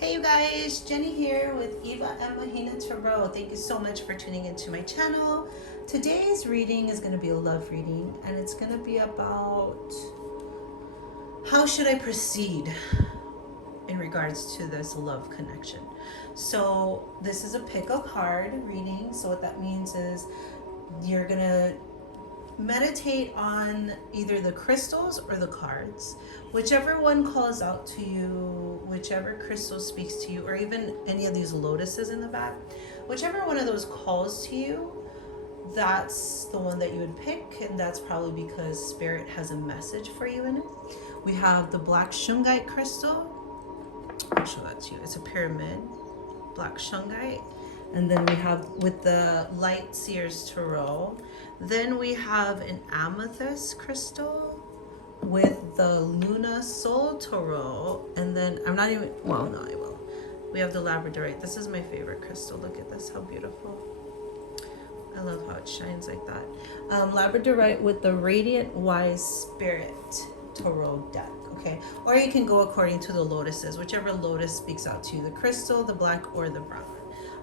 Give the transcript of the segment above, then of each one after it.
Hey you guys, Jenny here with 𝔽𝕆𝕃𝕃𝕃. Thank you so much for tuning into my channel. Today's reading is going to be a love reading, and it's going to be about how should I proceed in regards to this love connection. So this is a pick a card reading. So what that means is you're going to meditate on either the crystals or the cards, whichever one calls out to you, whichever crystal speaks to you, or even any of these lotuses in the back, whichever one of those calls to you, that's the one that you would pick. And that's probably because spirit has a message for you in it. We have the black Shungite crystal. I'll show that to you. It's a pyramid, black Shungite. And then we have with the light seers tarot. Then we have an amethyst crystal with the Luna Soul tarot. And then I will. We have the Labradorite. This is my favorite crystal. Look at this, how beautiful. I love how it shines like that. Labradorite with the Radiant Wise Spirit tarot deck. Okay, or you can go according to the lotuses, whichever lotus speaks out to you, the crystal, the black, or the brown.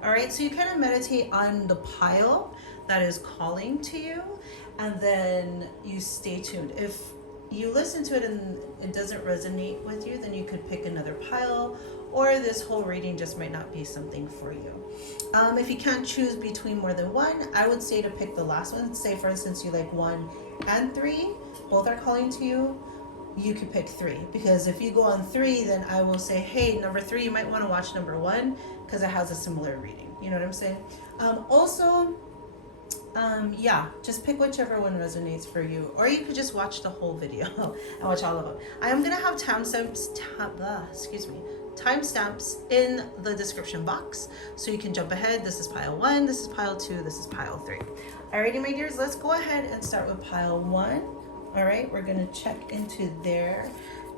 All right, so you kind of meditate on the pile that is calling to you, and then you stay tuned. If you listen to it and it doesn't resonate with you, then you could pick another pile, or this whole reading just might not be something for you. If you can't choose between more than one, I would say to pick the last one. Say, for instance, you like 1 and 3, both are calling to you. You could pick 3, because if you go on 3, then I will say, hey, number 3, you might want to watch number 1 because it has a similar reading. You know what I'm saying? Just pick whichever one resonates for you, or you could just watch the whole video and watch all of them. I am gonna have timestamps in the description box, so you can jump ahead. This is pile 1, this is pile 2, this is pile 3. Alrighty, my dears, let's go ahead and start with pile 1. All right, we're gonna check into their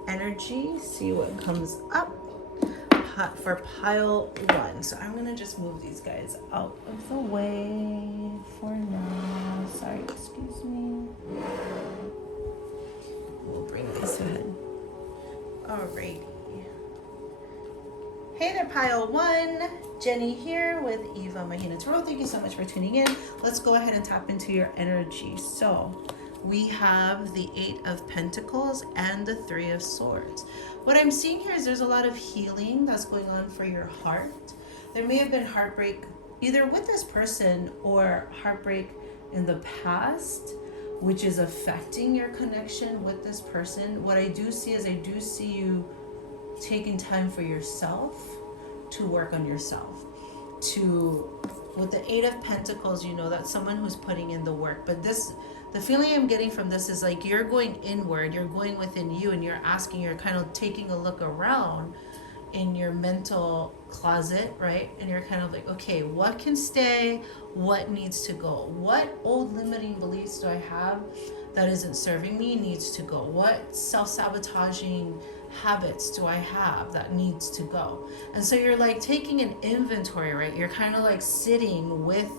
energy, see what comes up for pile 1. So I'm gonna just move these guys out of the way for now. Sorry, excuse me. We'll bring this in. Alrighty. Hey there, pile 1. Jenny here with 𝔽𝕆𝕃𝕃𝕃. Thank you so much for tuning in. Let's go ahead and tap into your energy. So we have the 8 of Pentacles and the 3 of Swords. What I'm seeing here is there's a lot of healing that's going on for your heart. There may have been heartbreak either with this person or heartbreak in the past, which is affecting your connection with this person. What I do see is I do see you taking time for yourself to work on yourself. With the 8 of Pentacles, you know that's someone who's putting in the work. But the feeling I'm getting from this is like you're going inward, you're going within you, and you're kind of taking a look around in your mental closet, right? And you're kind of like, okay, what can stay? What needs to go? What old limiting beliefs do I have that isn't serving me needs to go? What self-sabotaging habits do I have that needs to go? And so you're like taking an inventory, right? You're kind of like sitting within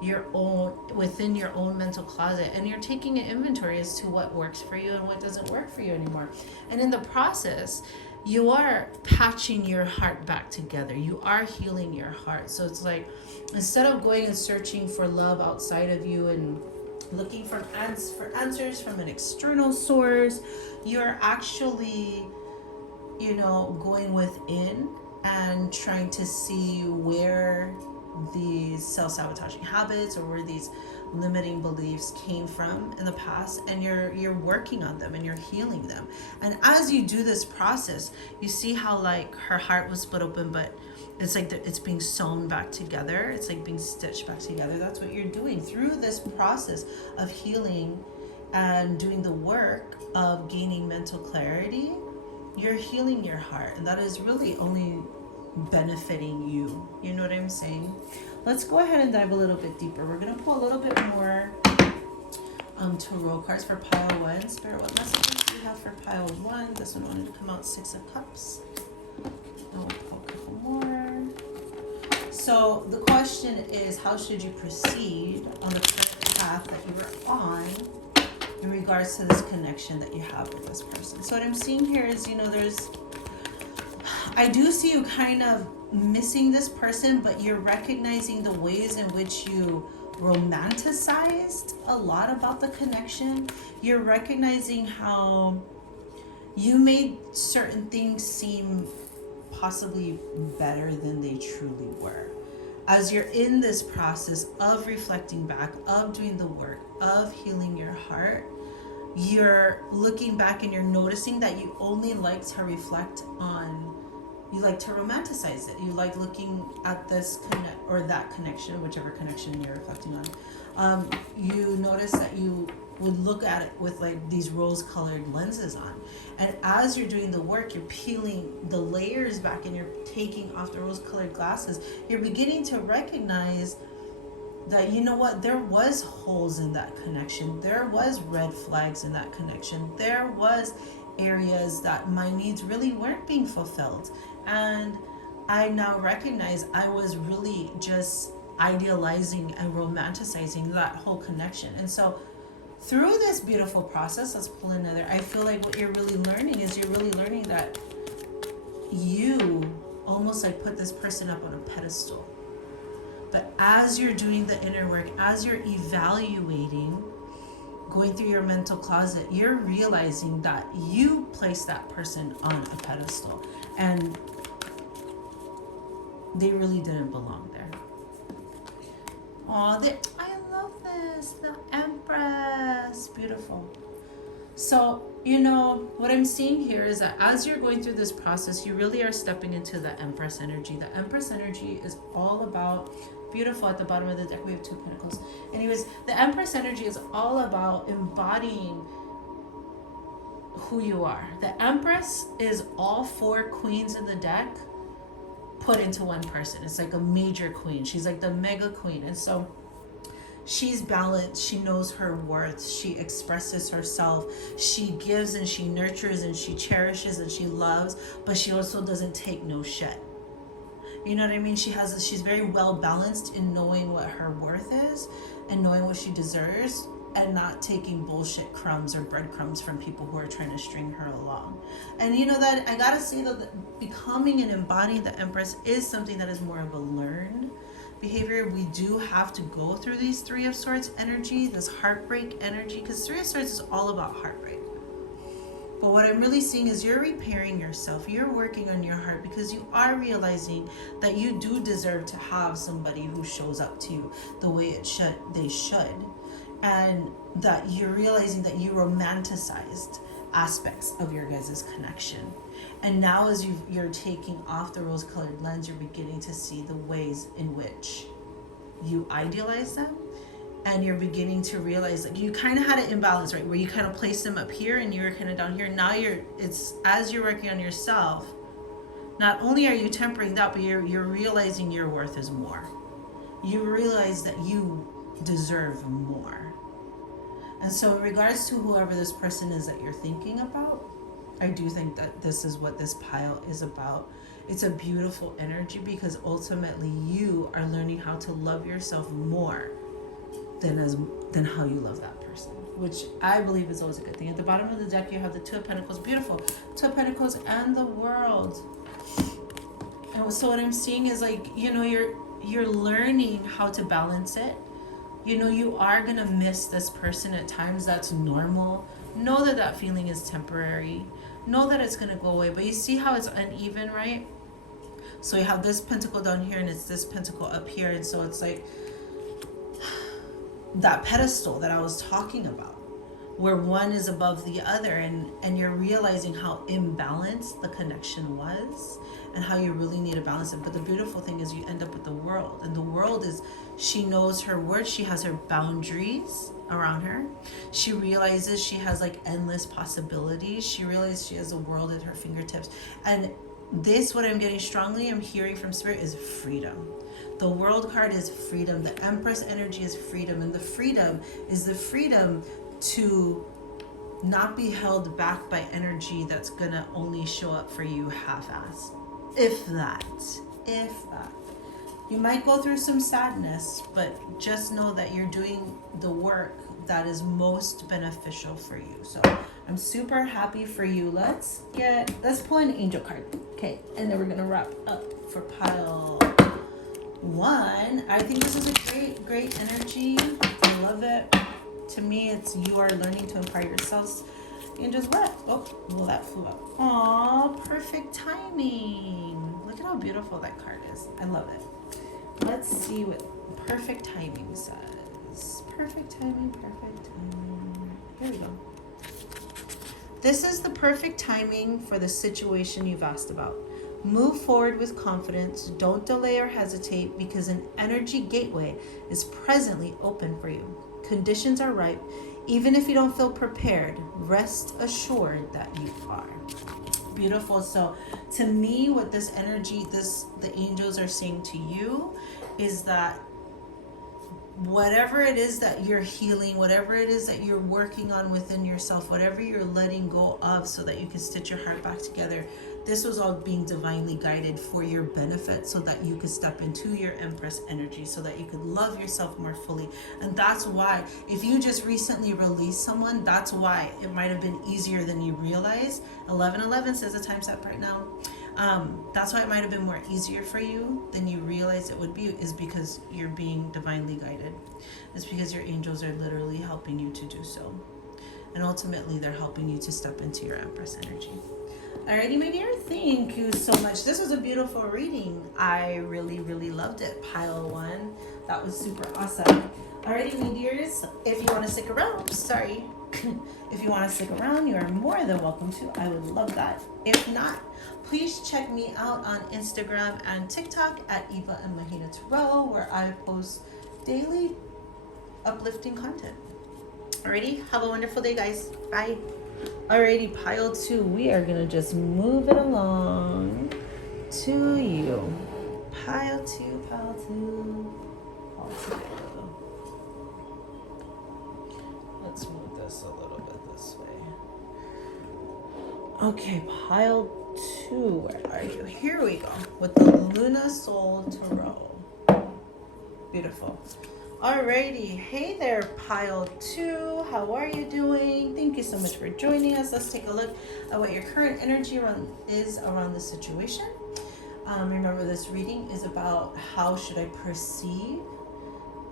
your own mental closet, and you're taking an inventory as to what works for you and what doesn't work for you anymore. And in the process, you are patching your heart back together. You are healing your heart. So it's like, instead of going and searching for love outside of you and looking for answers from an external source, you're actually, going within and trying to see where these self-sabotaging habits or where these limiting beliefs came from in the past, and you're working on them and you're healing them. And as you do this process, you see how like her heart was split open, but it's like it's being sewn back together. It's like being stitched back together. That's what you're doing through this process of healing and doing the work of gaining mental clarity. You're healing your heart, and that is really only benefiting you. You know what I'm saying? Let's go ahead and dive a little bit deeper. We're going to pull a little bit more tarot cards for pile 1. Spirit, what messages do you have for pile 1? This one wanted to come out 6 of Cups. And we'll pull a couple more. So the question is, how should you proceed on the path that you were on in regards to this connection that you have with this person? So what I'm seeing here is, I do see you kind of missing this person, but you're recognizing the ways in which you romanticized a lot about the connection. You're recognizing how you made certain things seem possibly better than they truly were. As you're in this process of reflecting back, of doing the work, of healing your heart, you're looking back and you're noticing that you only like to reflect on, you like to romanticize it. You like looking at this or that connection, whichever connection you're reflecting on. You notice that you would look at it with like these rose-colored lenses on. And as you're doing the work, you're peeling the layers back and you're taking off the rose-colored glasses. You're beginning to recognize that, you know what, there was holes in that connection. There was red flags in that connection. There was areas that my needs really weren't being fulfilled. And I now recognize I was really just idealizing and romanticizing that whole connection. And so through this beautiful process, let's pull another, I feel like what you're really learning is you're really learning that you almost like put this person up on a pedestal. But as you're doing the inner work, as you're evaluating, going through your mental closet, you're realizing that you placed that person on a pedestal and they really didn't belong there. Oh, I love this, the Empress, beautiful. So, you know, what I'm seeing here is that as you're going through this process, you really are stepping into the Empress energy. The Empress energy is all about, beautiful, at the bottom of the deck we have 2 pentacles. Anyways, the Empress energy is all about embodying who you are. The Empress is all 4 queens in the deck put into one person. It's like a major queen. She's like the mega queen. And so she's balanced. She knows her worth. She expresses herself. She gives and she nurtures and she cherishes and she loves, but she also doesn't take no shit. You know what I mean? She's very well balanced in knowing what her worth is and knowing what she deserves and not taking bullshit crumbs or breadcrumbs from people who are trying to string her along. And you know that I gotta say that becoming and embodying the Empress is something that is more of a learned behavior. We do have to go through these 3 of Swords energy, this heartbreak energy, because 3 of Swords is all about heartbreak. But what I'm really seeing is you're repairing yourself. You're working on your heart because you are realizing that you do deserve to have somebody who shows up to you the way they should. And that you're realizing that you romanticized aspects of your guys' connection. And now as you're taking off the rose-colored lens, you're beginning to see the ways in which you idealize them. And you're beginning to realize that you kind of had an imbalance, right? Where you kind of placed them up here and you were kind of down here. Now it's as you're working on yourself, not only are you tempering that, but you're realizing your worth is more. You realize that you deserve more. And so in regards to whoever this person is that you're thinking about, I do think that this is what this pile is about. It's a beautiful energy because ultimately you are learning how to love yourself more than how you love that person, which I believe is always a good thing. At the bottom of the deck, you have the 2 of Pentacles, beautiful. 2 of Pentacles and the World. And so what I'm seeing is like, you know, you're learning how to balance it. You know, you are gonna miss this person at times. That's normal. Know that that feeling is temporary. Know that it's gonna go away. But you see how it's uneven, right? So you have this pentacle down here and it's this pentacle up here. And so it's like that pedestal that I was talking about, where one is above the other, and you're realizing how imbalanced the connection was and how you really need to balance it. But the beautiful thing is you end up with the World, and the World is, she knows her worth. She has her boundaries around her. She realizes she has like endless possibilities. She realizes she has the world at her fingertips. And this, what I'm getting strongly, I'm hearing from Spirit, is freedom. The World card is freedom. The Empress energy is freedom. And the freedom is the freedom to not be held back by energy that's gonna only show up for you half-assed. If that. You might go through some sadness, but just know that you're doing the work that is most beneficial for you. So I'm super happy for you. Let's pull an angel card. Okay, and then we're gonna wrap up for pile 1. I think this is a great energy. I love it. To me, it's you are learning to empower yourselves. And just what? Oh, well, that flew up. Aw, perfect timing. Look at how beautiful that card is. I love it. Let's see what perfect timing says. Perfect timing, perfect timing. Here we go. This is the perfect timing for the situation you've asked about. Move forward with confidence. Don't delay or hesitate because an energy gateway is presently open for you. Conditions are ripe. Even if you don't feel prepared, rest assured that you are. Beautiful. So to me, what this energy, the angels are saying to you is that whatever it is that you're healing, whatever it is that you're working on within yourself, whatever you're letting go of so that you can stitch your heart back together, this was all being divinely guided for your benefit so that you could step into your Empress energy, so that you could love yourself more fully. And that's why, if you just recently released someone, that's why it might have been easier than you realize. 1111 says the time step right now. That's why it might have been more easier for you than you realized it would be, is because you're being divinely guided. It's because your angels are literally helping you to do so. And ultimately, they're helping you to step into your Empress energy. Alrighty, my dear, thank you so much. This was a beautiful reading. I really, really loved it. Pile 1. That was super awesome. Alrighty, my dears, if you want to stick around, if you want to stick around, you are more than welcome to. I would love that. If not, please check me out on Instagram and TikTok at ᖪOOK, where I post daily uplifting content. Alrighty, have a wonderful day, guys. Bye. Alrighty, pile 2. We are gonna just move it along to you. Pile 2, pile 2, all together. Let's move this a little bit this way. Okay, pile 2. Where are you? Here we go with the Luna Soul Tarot. Beautiful. Alrighty, hey there, pile 2. How are you doing? Thank you so much for joining us. Let's take a look at what your current energy is around the situation. Remember, this reading is about how should I perceive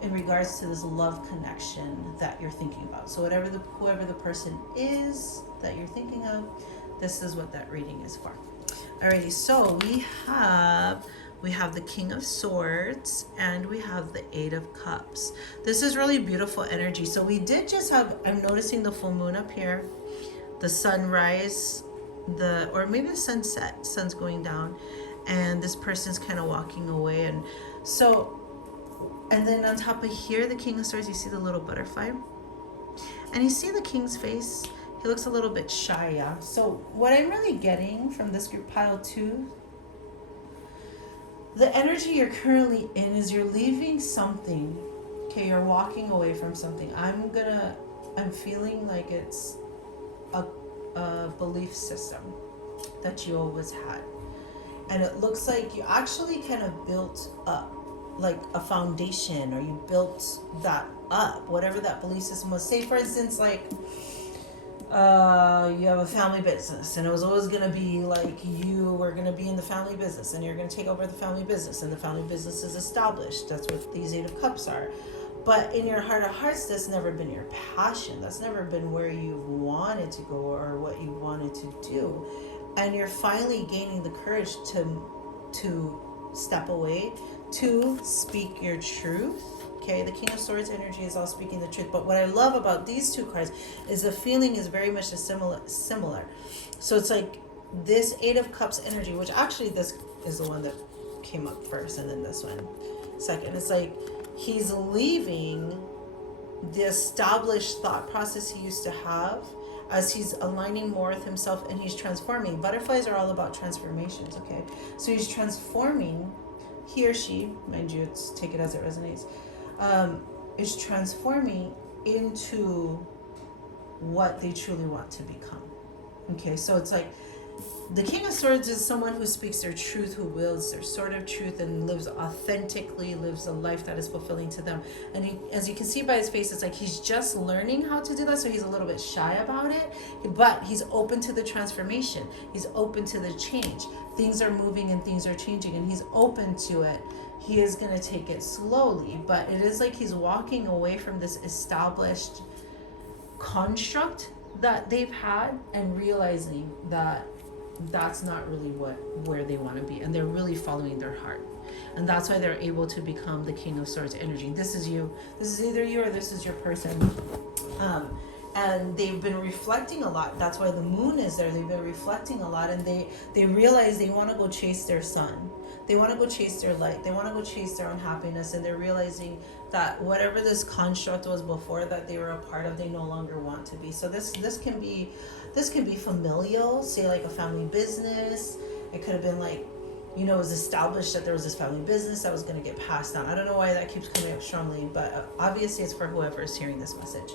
in regards to this love connection that you're thinking about. So whoever the person is that you're thinking of, this is what that reading is for. Alrighty, so we have the King of Swords and we have the 8 of Cups. This is really beautiful energy. So we did just have, I'm noticing the full moon up here, the sunrise, or maybe the sunset, sun's going down, and this person's kind of walking away. And then on top of here, the King of Swords, you see the little butterfly, and you see the king's face. He looks a little bit shy, yeah? So what I'm really getting from this group, pile 2, the energy you're currently in is you're leaving something. Okay, you're walking away from something. I'm feeling like it's a belief system that you always had. And it looks like you actually kind of built up like a foundation, or you built that up, whatever that belief system was. Say, for instance, like, you have a family business, and it was always going to be like you were going to be in the family business, and you're going to take over the family business, and the family business is established. That's what these 8 of Cups are. But in your heart of hearts, that's never been your passion. That's never been where you wanted to go or what you wanted to do. And you're finally gaining the courage to step away, to speak your truth. Okay, the King of Swords energy is all speaking the truth. But what I love about these 2 cards is the feeling is very much similar. So it's like this 8 of Cups energy, which actually this is the one that came up first, and then this one second. It's like he's leaving the established thought process he used to have as he's aligning more with himself, and he's transforming. Butterflies are all about transformations, okay? So he's transforming, he or she, mind you, take it as it resonates, is transforming into what they truly want to become. Okay, so it's like the King of Swords is someone who speaks their truth, who wields their sword of truth and lives authentically, lives a life that is fulfilling to them. And he, as you can see by his face, it's like he's just learning how to do that, so he's a little bit shy about it, but he's open to the transformation. He's open to the change. Things are moving and things are changing, and he's open to it. He is going to take it slowly, but it is like he's walking away from this established construct that they've had and realizing that that's not really where they want to be, and they're really following their heart, and that's why they're able to become the King of Swords energy. This is you. This is either you or this is your person. And they've been reflecting a lot. That's why the moon is there. They've been reflecting a lot, and they realize they want to go chase their sun. They want to go chase their light. They want to go chase their own happiness, and they're realizing that whatever this construct was before that they were a part of, they no longer want to be. So this can be familial, say like a family business. It could have been like, it was established that there was this family business that was going to get passed down. I don't know why that keeps coming up strongly, but obviously it's for whoever is hearing this message.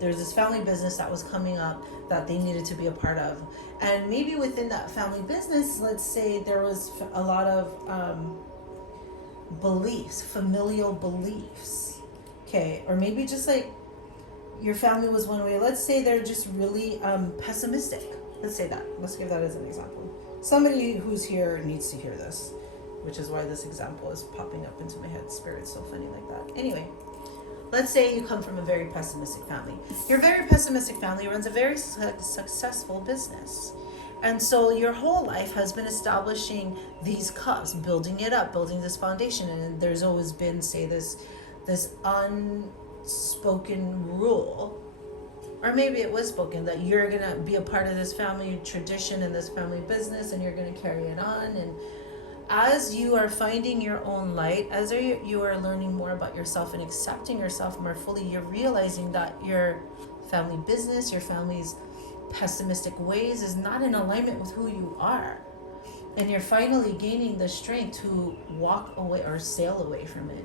There's this family business that was coming up that they needed to be a part of, and maybe within that family business, let's say there was a lot of beliefs, familial beliefs, okay, or maybe just like your family was one way. Let's say they're just really pessimistic. Let's say that. Let's give that as an example. Somebody who's here needs to hear this, which is why this example is popping up into my head. Spirit's so funny like that. Anyway, let's say you come from a very pessimistic family. Your very pessimistic family runs a very successful business. And so your whole life has been establishing these cups, building it up, building this foundation. And there's always been, say, this unspoken rule, or maybe it was spoken, that you're going to be a part of this family tradition and this family business, and you're going to carry it on. And as you are finding your own light, as you are learning more about yourself and accepting yourself more fully, you're realizing that your family business, your family's pessimistic ways is not in alignment with who you are. And you're finally gaining the strength to walk away or sail away from it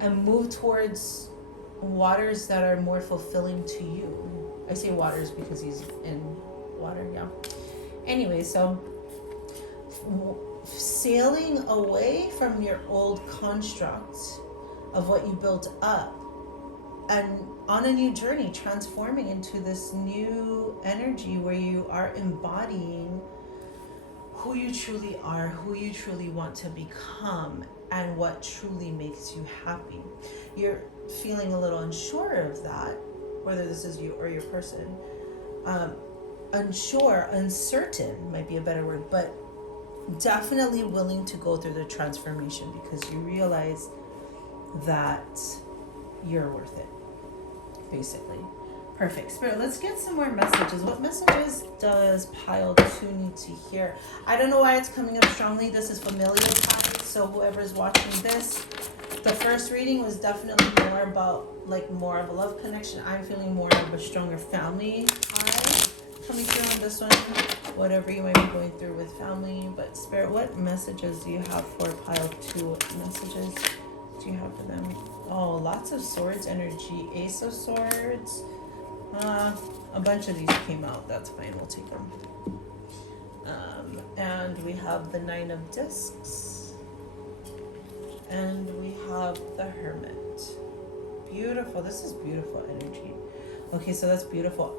and move towards waters that are more fulfilling to you. I say waters because he's in water, yeah. Anyway, so sailing away from your old construct of what you built up and on a new journey, transforming into this new energy where you are embodying who you truly are, who you truly want to become, and what truly makes you happy. You're feeling a little unsure of that, whether this is you or your person. Unsure, uncertain might be a better word, but definitely willing to go through the transformation because you realize that you're worth it, basically. Perfect. Spirit, let's get some more messages. What messages does 𝔬╗2 need to hear? I don't know why it's coming up strongly. This is familial topic, so whoever's watching this, the first reading was definitely more about more of a love connection. I'm feeling more of a stronger family coming through on this one, whatever you might be going through with family. But Spirit, what messages do you have for 𝔬╗2? What messages do you have for them? Oh, lots of swords energy. Ace of Swords. A bunch of these came out. That's fine. We'll take them. And we have the 9 of Discs. And we have the Hermit. Beautiful. This is beautiful energy. Okay, so that's beautiful.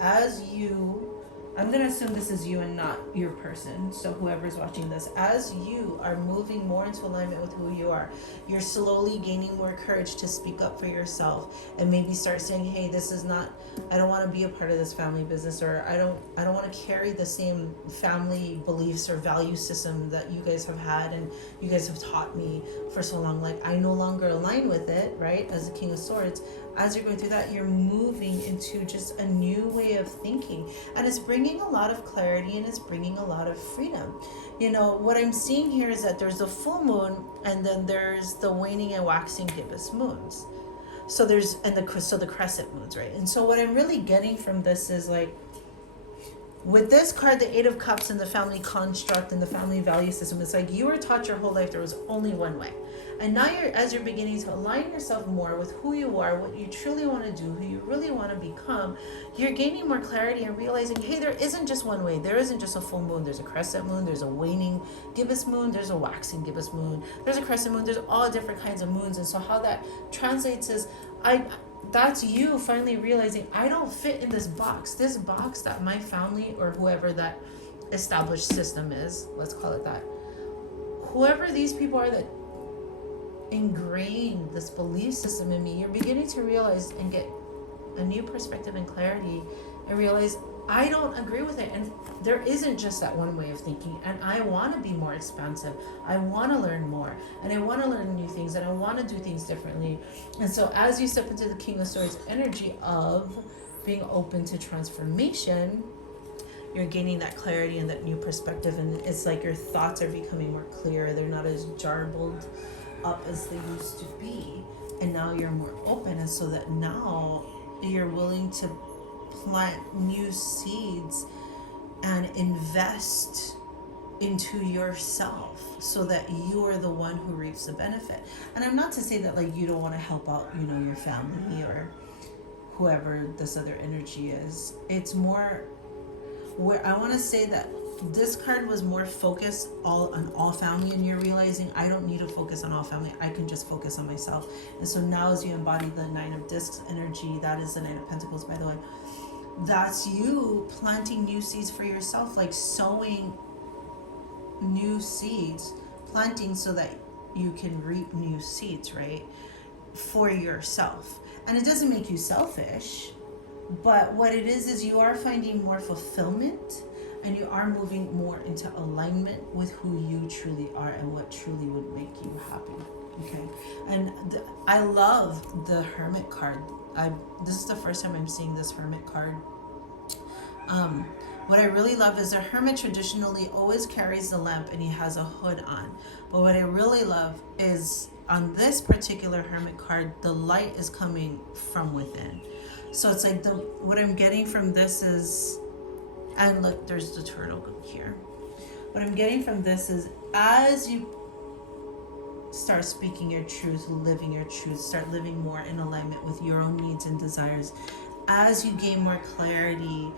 I'm going to assume this is you and not your person. So whoever's watching this, as you are moving more into alignment with who you are, you're slowly gaining more courage to speak up for yourself and maybe start saying, hey, this is not, I don't want to be a part of this family business, or I don't want to carry the same family beliefs or value system that you guys have had and you guys have taught me for so long. Like, I no longer align with it, right? As the King of Swords, as you're going through that, you're moving into just a new way of thinking, and it's bringing a lot of clarity and it's bringing a lot of freedom. What I'm seeing here is that there's the full moon and then there's the waning and waxing gibbous moons. So the crescent moons, right? And so what I'm really getting from this is with this card, the Eight of Cups and the family construct and the family value system, it's like you were taught your whole life there was only one way. And now as you're beginning to align yourself more with who you are, what you truly want to do, who you really want to become, you're gaining more clarity and realizing, hey, there isn't just one way. There isn't just a full moon. There's a crescent moon. There's a waning gibbous moon. There's a waxing gibbous moon. There's a crescent moon. There's all different kinds of moons. And so how that translates is, that's you finally realizing, I don't fit in this box that my family or whoever that established system is, let's call it that. Whoever these people are that ingrained this belief system in me, you're beginning to realize and get a new perspective and clarity and realize I don't agree with it, and there isn't just that one way of thinking, and I want to be more expansive. I want to learn more, and I want to learn new things, and I want to do things differently. And so as you step into the King of Swords energy of being open to transformation, you're gaining that clarity and that new perspective, and it's like your thoughts are becoming more clear. They're not as jarbled up as they used to be, and now you're more open, and so that now you're willing to plant new seeds and invest into yourself so that you are the one who reaps the benefit. And I'm not to say that like you don't want to help out, you know, your family or whoever this other energy is. It's more where I want to say that this card was more focused on all family, and you're realizing I don't need to focus on all family. I can just focus on myself. And so now as you embody the Nine of Discs energy, that is the Nine of Pentacles, by the way, that's you planting new seeds for yourself, like sowing new seeds, planting so that you can reap new seeds, right? For yourself. And it doesn't make you selfish, but what it is you are finding more fulfillment, and you are moving more into alignment with who you truly are and what truly would make you happy. Okay, and I love the Hermit card. This is the first time I'm seeing this Hermit card. What I really love is the Hermit traditionally always carries the lamp and he has a hood on. But what I really love is on this particular Hermit card, the light is coming from within. So it's like what I'm getting from this is, and look, there's the turtle here. What I'm getting from this is as you start speaking your truth, living your truth, start living more in alignment with your own needs and desires, as you gain more clarity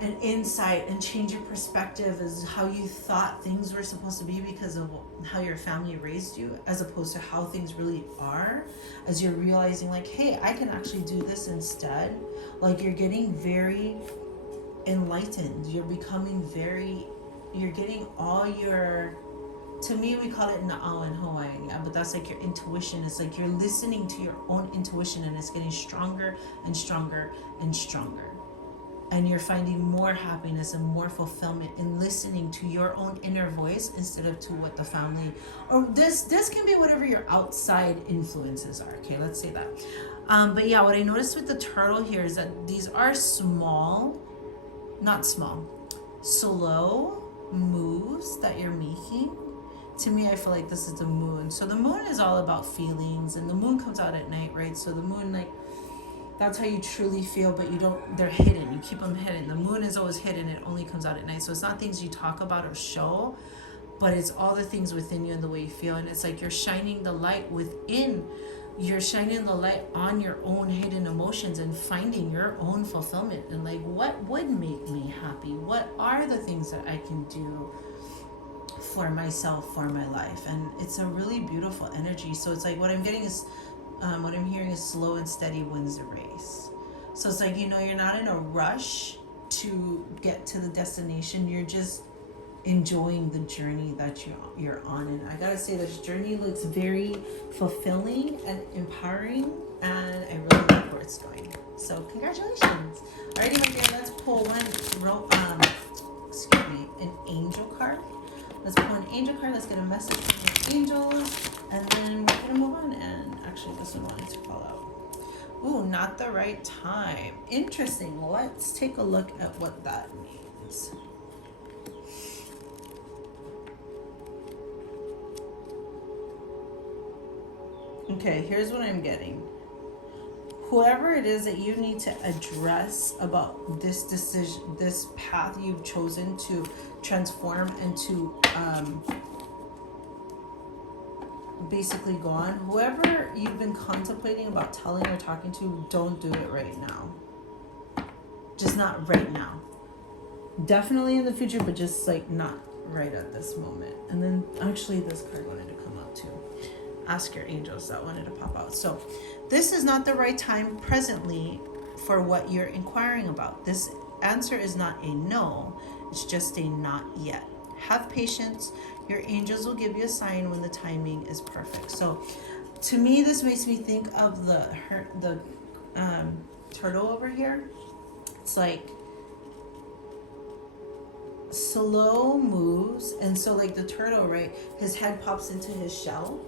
and insight and change your perspective as how you thought things were supposed to be because of how your family raised you, as opposed to how things really are, as you're realizing like, hey, I can actually do this instead. Like you're getting very enlightened. You're becoming you're getting all your, to me we call it 𝔽𝕉ᗪ𝕃𝕃𝕃, but that's like your intuition. It's like you're listening to your own intuition, and it's getting stronger and stronger and stronger. And you're finding more happiness and more fulfillment in listening to your own inner voice instead of to what the family, or this can be whatever your outside influences are. Okay, let's say that. But yeah, what I noticed with the turtle here is that these are slow moves that you're making. To me, I feel like this is the moon. So the moon is all about feelings, and the moon comes out at night, right? So the moon, like, that's how you truly feel, but they're hidden. You keep them hidden. The moon is always hidden. It only comes out at night. So it's not things you talk about or show, but it's all the things within you and the way you feel. And it's like you're shining the light within. You're shining the light on your own hidden emotions and finding your own fulfillment. And like, what would make me happy? What are the things that I can do for myself, for my life? And it's a really beautiful energy. So it's like what I'm getting is, what I'm hearing is slow and steady wins the race. So it's like, you're not in a rush to get to the destination. You're just enjoying the journey that you're on. And I gotta say, this journey looks very fulfilling and empowering, and I really like where it's going. So congratulations. Alrighty, my dear, let's pull an angel card. Let's pull an angel card. Let's get a message from the angels, and then we're gonna move on. And actually, this one wanted to call out. Ooh, not the right time. Interesting. Let's take a look at what that means. Okay, here's what I'm getting. whoever it is that you need to address about this decision, this path you've chosen to transform and to basically go on, whoever you've been contemplating about telling or talking to, don't do it right now. Just not right now. Definitely in the future, but just like not right at this moment. And then actually this card wanted to come out too. Ask your angels, that wanted to pop out. So this is not the right time presently for what you're inquiring about. This answer is not a no, it's just a not yet. Have patience. Your angels will give you a sign when the timing is perfect. So to me, this makes me think of the turtle over here. It's like slow moves, and so like the turtle, right, his head pops into his shell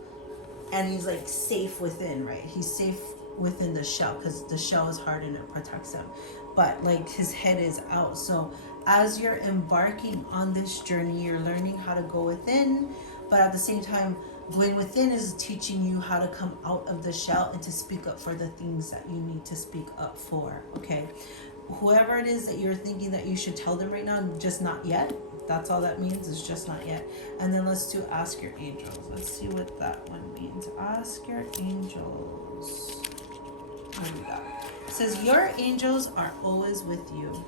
and he's like safe within, right? He's safe within the shell because the shell is hard and it protects him, but like his head is out. So as you're embarking on this journey, you're learning how to go within, but at the same time, going within is teaching you how to come out of the shell and to speak up for the things that you need to speak up for. Okay, whoever it is that you're thinking that you should tell them right now, just not yet. That's all that means, is just not yet. And then let's do ask your angels. Let's see what that one means. Ask your angels. What do we got? It says your angels are always with you.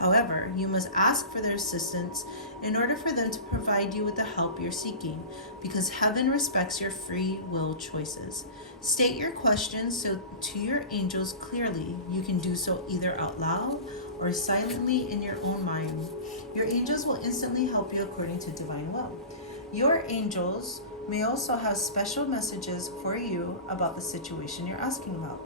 However, you must ask for their assistance in order for them to provide you with the help you're seeking, because heaven respects your free will choices. State your questions to your angels clearly. You can do so either out loud or silently in your own mind. Your angels will instantly help you according to divine will. Your angels may also have special messages for you about the situation you're asking about.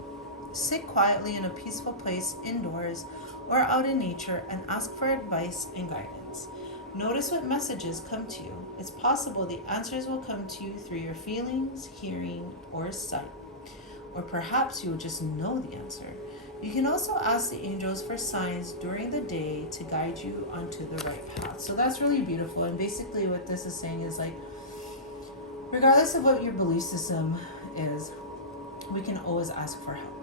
Sit quietly in a peaceful place indoors or out in nature and ask for advice and guidance. Notice what messages come to you. It's possible the answers will come to you through your feelings, hearing, or sight. Or perhaps you'll just know the answer. You can also ask the angels for signs during the day to guide you onto the right path. So that's really beautiful. And basically what this is saying is like, regardless of what your belief system is, we can always ask for help.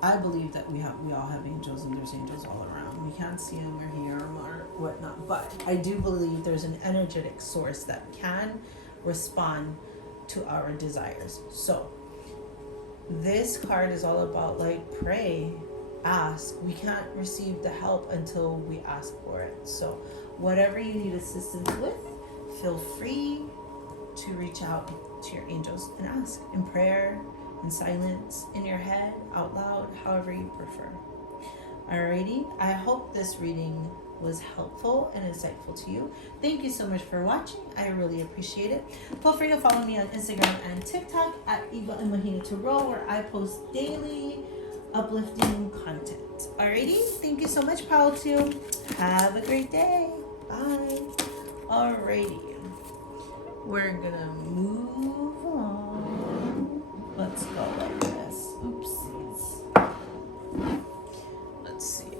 I believe that we all have angels, and there's angels all around. We can't see them or hear them or whatnot, but I do believe there's an energetic source that can respond to our desires. So this card is all about like pray, ask. We can't receive the help until we ask for it. So whatever you need assistance with, feel free to reach out to your angels and ask in prayer, in silence, in your head, out loud, however you prefer. Alrighty, I hope this reading was helpful and insightful to you. Thank you so much for watching. I really appreciate it. Feel free to follow me on Instagram and TikTok at 𝔽𝕆𝕃𝕃, where I post daily uplifting content. Alrighty, thank you so much, 𝔬𝕗. Have a great day. Bye. Alrighty, we're gonna move on. Let's go like this. Oopsies. Let's see.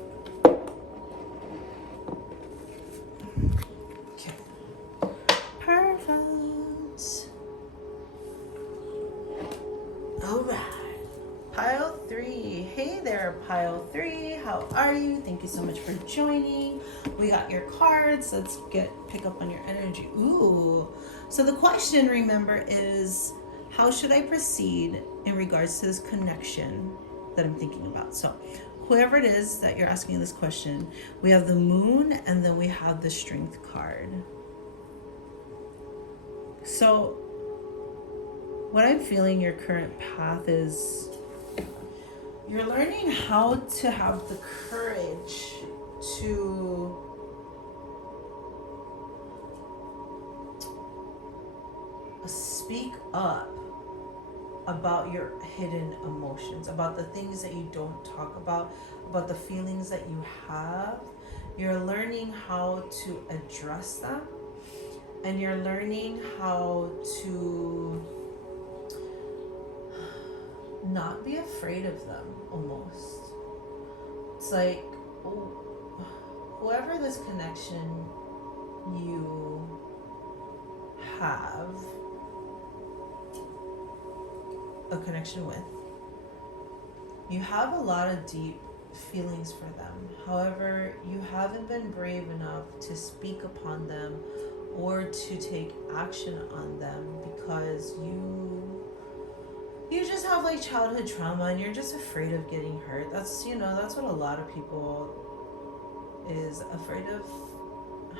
Okay. Perfect. All right. Pile 3. Hey there, Pile 3. How are you? Thank you so much for joining. We got your cards. Let's pick up on your energy. Ooh. So the question, remember, is how should I proceed in regards to this connection that I'm thinking about? So whoever it is that you're asking this question, we have the moon and then we have the strength card. So what I'm feeling your current path is you're learning how to have the courage to speak up about your hidden emotions, about the things that you don't talk about the feelings that you have. You're learning how to address them, and you're learning how to not be afraid of them almost. It's like whoever this connection you have a connection with, You have a lot of deep feelings for them. However, you haven't been brave enough to speak upon them or to take action on them because you just have like childhood trauma and you're just afraid of getting hurt. That's what a lot of people is afraid of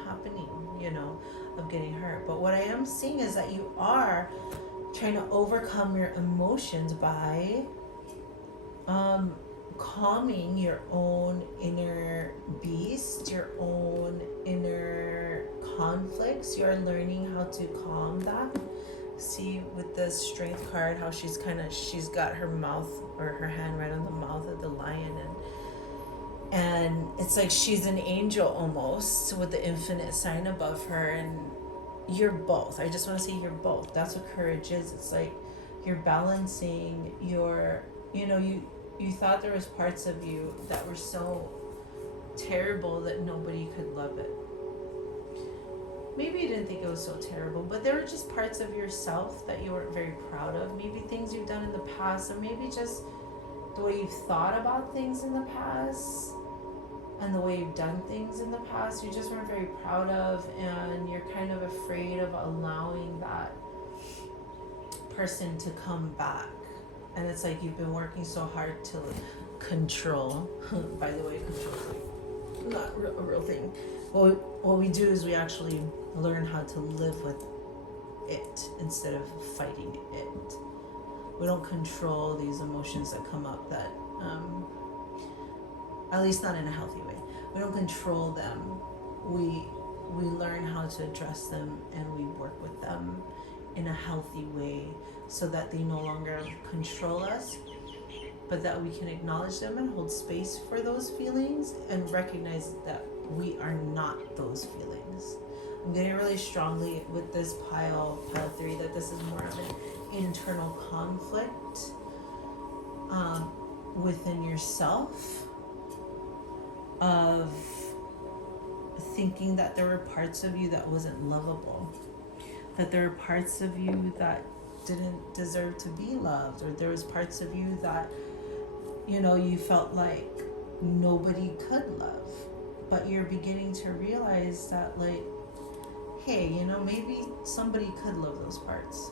happening, of getting hurt. But what I am seeing is that you are trying to overcome your emotions by calming your own inner beast, your own inner conflicts. You're learning how to calm that. See with the Strength card how she's got her mouth or her hand right on the mouth of the lion, and it's like she's an angel almost with the infinite sign above her, and you're both. I just want to say you're both. That's what courage is. It's like you're balancing your, you thought there was parts of you that were so terrible that nobody could love it. Maybe you didn't think it was so terrible, but there were just parts of yourself that you weren't very proud of. Maybe things you've done in the past, or maybe just the way you've thought about things in the past and the way you've done things in the past, you just weren't very proud of, and you're kind of afraid of allowing that person to come back. And it's like you've been working so hard to control. By the way, control is not a real thing. What we do is we actually learn how to live with it instead of fighting it. We don't control these emotions that come up that, at least not in a healthy way. We don't control them. We learn how to address them, and we work with them in a healthy way so that they no longer control us, but that we can acknowledge them and hold space for those feelings and recognize that we are not those feelings. I'm getting really strongly with this pile 3 that this is more of an internal conflict within yourself of thinking that there were parts of you that wasn't lovable, that there were parts of you that didn't deserve to be loved, or there was parts of you that you felt like nobody could love. But you're beginning to realize that, like, hey, maybe somebody could love those parts,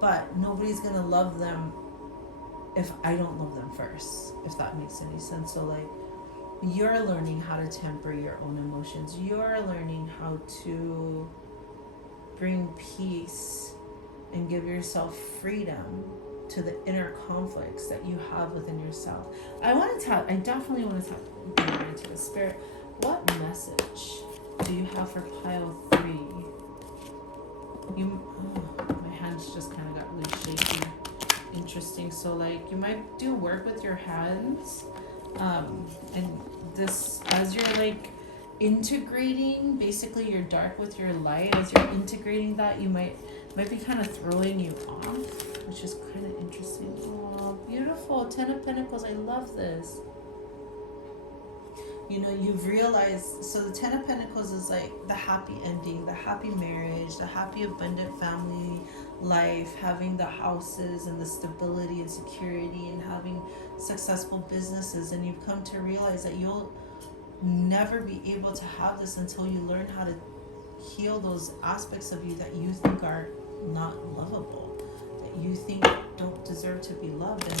but nobody's gonna love them if I don't love them first, if that makes any sense. So like, you're learning how to temper your own emotions. You're learning how to bring peace and give yourself freedom to the inner conflicts that you have within yourself. I definitely want to tap into the spirit. What message do you have for pile 3? My hands just kind of got really shaky. Interesting. So like, you might do work with your hands, and this, as you're like integrating basically your dark with your light, as you're integrating that, you might be kind of throwing you off, which is kind of interesting. Oh, beautiful. 10 of Pentacles. I love this. You've realized, so the 10 of Pentacles is like the happy ending, the happy marriage, the happy abundant family life, having the houses and the stability and security and having successful businesses. And you've come to realize that you'll never be able to have this until you learn how to heal those aspects of you that you think are not lovable, that you think don't deserve to be loved. And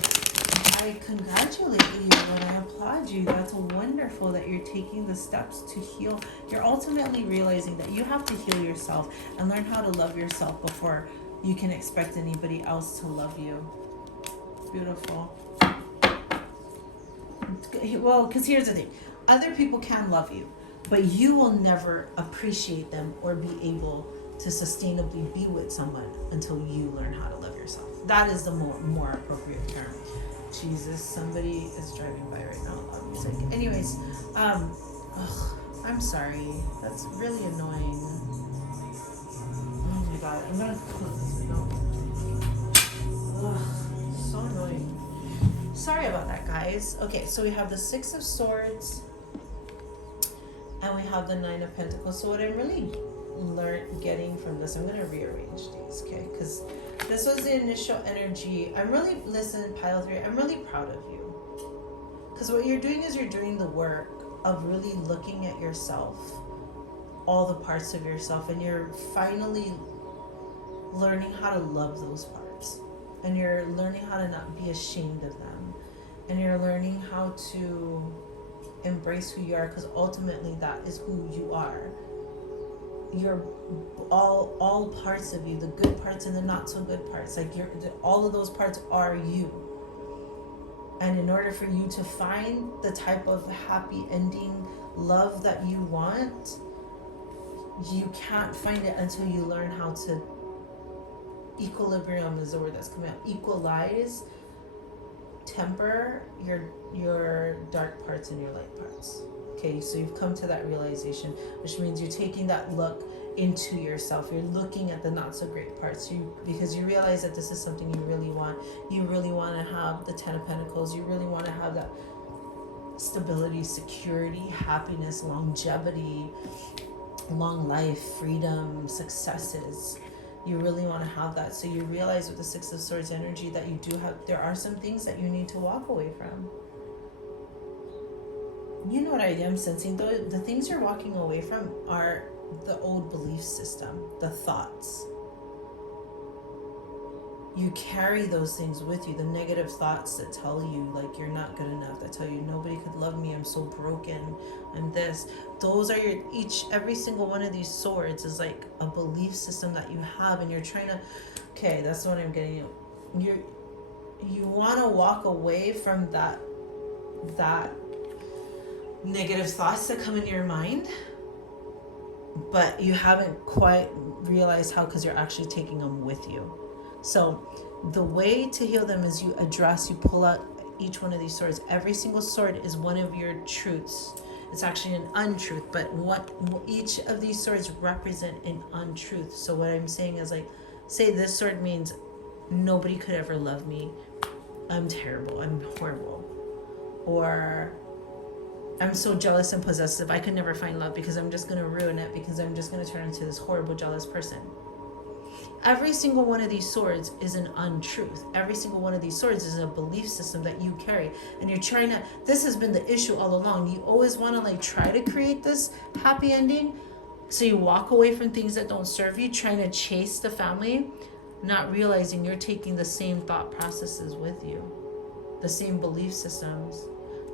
I congratulate you and I applaud you. That's wonderful that you're taking the steps to heal. You're ultimately realizing that you have to heal yourself and learn how to love yourself before you can expect anybody else to love you. Beautiful. Well, because here's the thing. Other people can love you, but you will never appreciate them or be able to sustainably be with someone until you learn how to love yourself. That is the more appropriate term. Jesus, somebody is driving by right now. Music. Anyways, I'm sorry. That's really annoying. Oh my god, I'm gonna close this window. So annoying. Sorry about that, guys. Okay, so we have the 6 of Swords and we have the 9 of Pentacles. So what I'm really getting from this, I'm going to rearrange these, okay? Because this was the initial energy. Listen, pile 3, I'm really proud of you. Because what you're doing is you're doing the work of really looking at yourself, all the parts of yourself, and you're finally learning how to love those parts. And you're learning how to not be ashamed of them. And you're learning how to embrace who you are, because ultimately that is who you are. You're all parts of you, the good parts and the not so good parts. Like all of those parts are you. And in order for you to find the type of happy ending love that you want, you can't find it until you learn how to equilibrium is the word that's coming out. Equalize, temper your dark parts and your light parts. Okay, so you've come to that realization, which means you're taking that look into yourself. You're looking at the not so great parts. Because you realize that this is something you really want. You really want to have the 10 of Pentacles. You really want to have that stability, security, happiness, longevity, long life, freedom, successes. You really want to have that. So you realize with the 6 of Swords energy that you do have, there are some things that you need to walk away from. You know what I am sensing? The things you're walking away from are the old belief system, the thoughts. You carry those things with you, the negative thoughts that tell you like you're not good enough, that tell you nobody could love me, I'm so broken, I'm this. Those are every single one of these swords is like a belief system that you have, and you're trying to, okay, that's what I'm getting at. You want to walk away from that negative thoughts that come into your mind, but you haven't quite realized how, because you're actually taking them with you. So the way to heal them is you pull out each one of these swords. Every single sword is one of your truths. It's actually an untruth, but each of these swords represent an untruth. So what I'm saying is, like, say this sword means nobody could ever love me, I'm terrible, I'm horrible, or I'm so jealous and possessive, I could never find love because I'm just going to ruin it, because I'm just going to turn into this horrible, jealous person. Every single one of these swords is an untruth. Every single one of these swords is a belief system that you carry. And you're trying to, this has been the issue all along. You always want to like try to create this happy ending. So you walk away from things that don't serve you, trying to chase the family, not realizing you're taking the same thought processes with you, the same belief systems.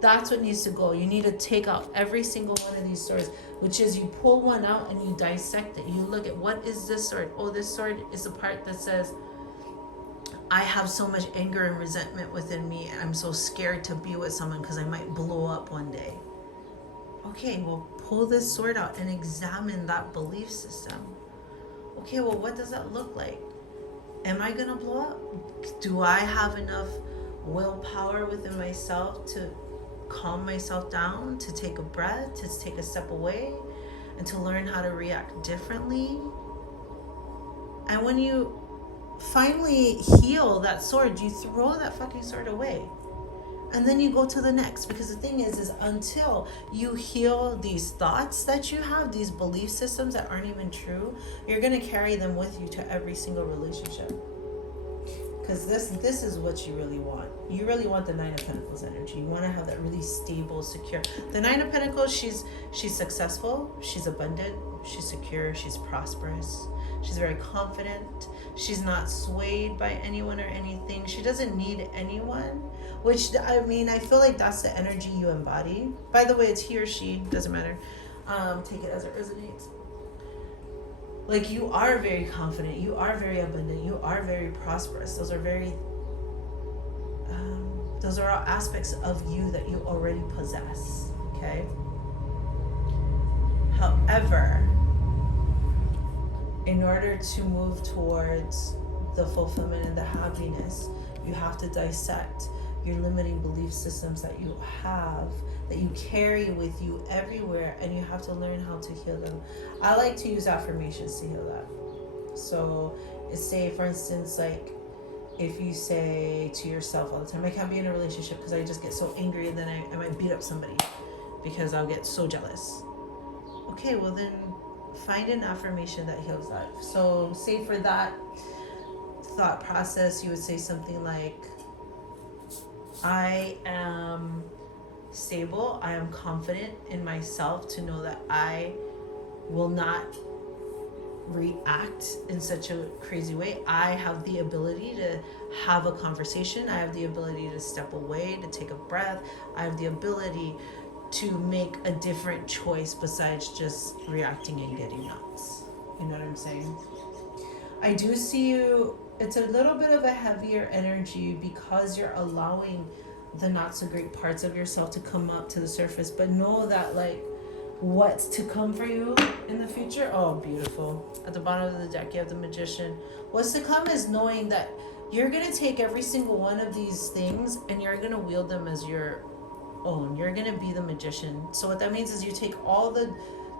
That's what needs to go. You need to take out every single one of these swords, which is you pull one out and you dissect it. You look at, what is this sword? Oh, this sword is the part that says, I have so much anger and resentment within me. I'm so scared to be with someone because I might blow up one day. Okay, well, pull this sword out and examine that belief system. Okay, well, what does that look like? Am I going to blow up? Do I have enough willpower within myself to calm myself down, to take a breath, to take a step away, and to learn how to react differently? And when you finally heal that sword, you throw that fucking sword away. And then you go to the next, because the thing is until you heal these thoughts that you have, these belief systems that aren't even true, you're going to carry them with you to every single relationship. Because this is what you really want. You really want the 9 of Pentacles energy. You want to have that really stable, secure. The 9 of Pentacles, she's successful, she's abundant, she's secure, she's prosperous, she's very confident, she's not swayed by anyone or anything. She doesn't need anyone, which, I mean, I feel like that's the energy you embody. By the way, it's he or she, doesn't matter. Take it as it resonates. Like, you are very confident, you are very abundant, you are very prosperous. Those are all aspects of you that you already possess, okay? However, in order to move towards the fulfillment and the happiness, you have to dissect your limiting belief systems that you have, that you carry with you everywhere, and you have to learn how to heal them. I like to use affirmations to heal that. So say, for instance, like, if you say to yourself all the time, I can't be in a relationship because I just get so angry, and then I might beat up somebody because I'll get so jealous. Okay, well then find an affirmation that heals that. So say for that thought process, you would say something like, I am stable, I am confident in myself to know that I will not react in such a crazy way. I have the ability to have a conversation. I have the ability to step away, to take a breath. I have the ability to make a different choice besides just reacting and getting nuts. You know what I'm saying? I do see you, it's a little bit of a heavier energy because you're allowing the not so great parts of yourself to come up to the surface, but know that like what's to come for you in the future. Oh, beautiful. At the bottom of the deck, you have the Magician. What's to come is knowing that you're going to take every single one of these things and you're going to wield them as your own. You're going to be the Magician. So what that means is you take all the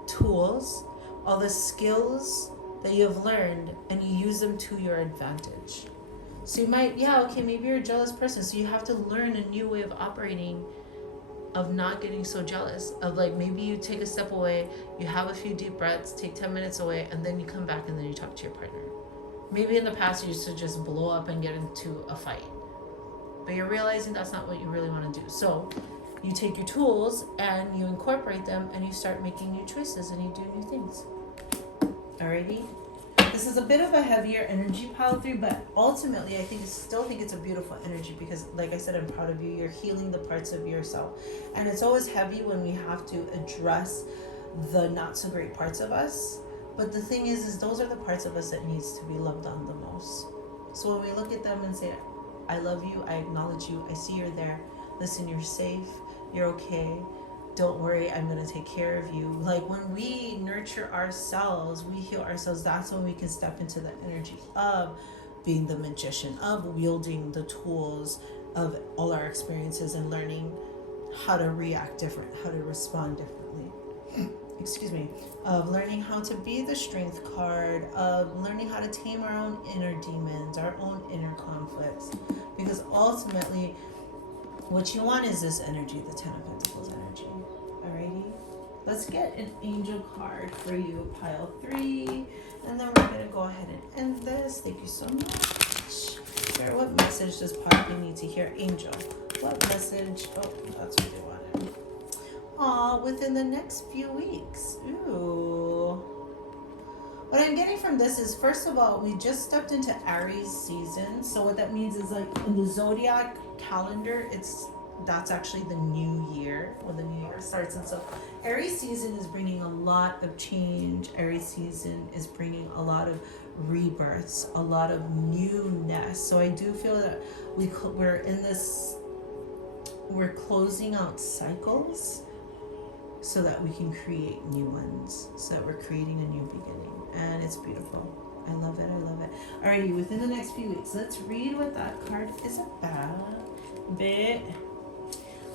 tools, all the skills that you have learned, and you use them to your advantage. So you might, maybe you're a jealous person. So you have to learn a new way of operating, of not getting so jealous, of like maybe you take a step away, you have a few deep breaths, take 10 minutes away, and then you come back and then you talk to your partner. Maybe in the past you used to just blow up and get into a fight, but you're realizing that's not what you really want to do. So you take your tools and you incorporate them and you start making new choices and you do new things. Alrighty? This is a bit of a heavier energy, pile 3, but ultimately I still think it's a beautiful energy because, like I said, I'm proud of you. You're healing the parts of yourself. And it's always heavy when we have to address the not so great parts of us. But the thing is those are the parts of us that needs to be loved on the most. So when we look at them and say, I love you, I acknowledge you, I see you're there. Listen, you're safe, you're okay. Don't worry, I'm going to take care of you. Like when we nurture ourselves, we heal ourselves, that's when we can step into the energy of being the Magician, of wielding the tools of all our experiences and learning how to react different, how to respond differently. Excuse me. Of learning how to be the Strength card, of learning how to tame our own inner demons, our own inner conflicts. Because ultimately, what you want is this energy, the Ten of Pentacles energy. Alrighty, let's get an angel card for you, pile 3, and then we're gonna go ahead and end this. Thank you so much. Sure, what message does Poppy need to hear? Angel, what message? Oh, that's what they wanted. Aw, within the next few weeks. Ooh. What I'm getting from this is, first of all, we just stepped into Aries season. So what that means is, like, in the zodiac calendar, that's actually the new year, when the new year starts. And so Aries season is bringing a lot of change. Aries season is bringing a lot of rebirths, a lot of newness. So I do feel that we're closing out cycles so that we can create new ones, so that we're creating a new beginning. And it's beautiful. I love it. I love it. Alrighty, within the next few weeks, let's read what that card is about.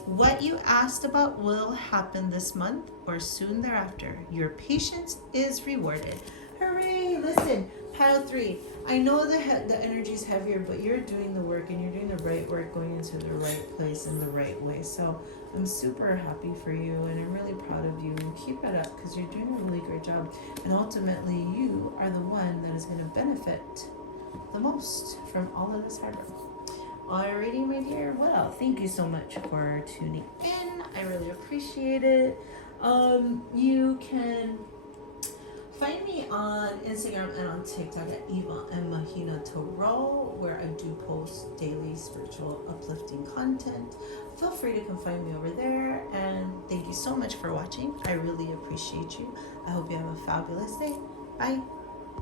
What you asked about will happen this month or soon thereafter. Your patience is rewarded. Hooray! Listen, pile 3. I know the energy is heavier, but you're doing the work and you're doing the right work, going into the right place in the right way. So I'm super happy for you and I'm really proud of you. Keep it up because you're doing a really great job. And ultimately, you are the one that is going to benefit the most from all of this hard work. Alrighty, my dear. Well, thank you so much for tuning in. I really appreciate it. You can find me on Instagram and on TikTok at ᖪOOK, where I do post daily spiritual uplifting content. Feel free to come find me over there. And thank you so much for watching. I really appreciate you. I hope you have a fabulous day. Bye.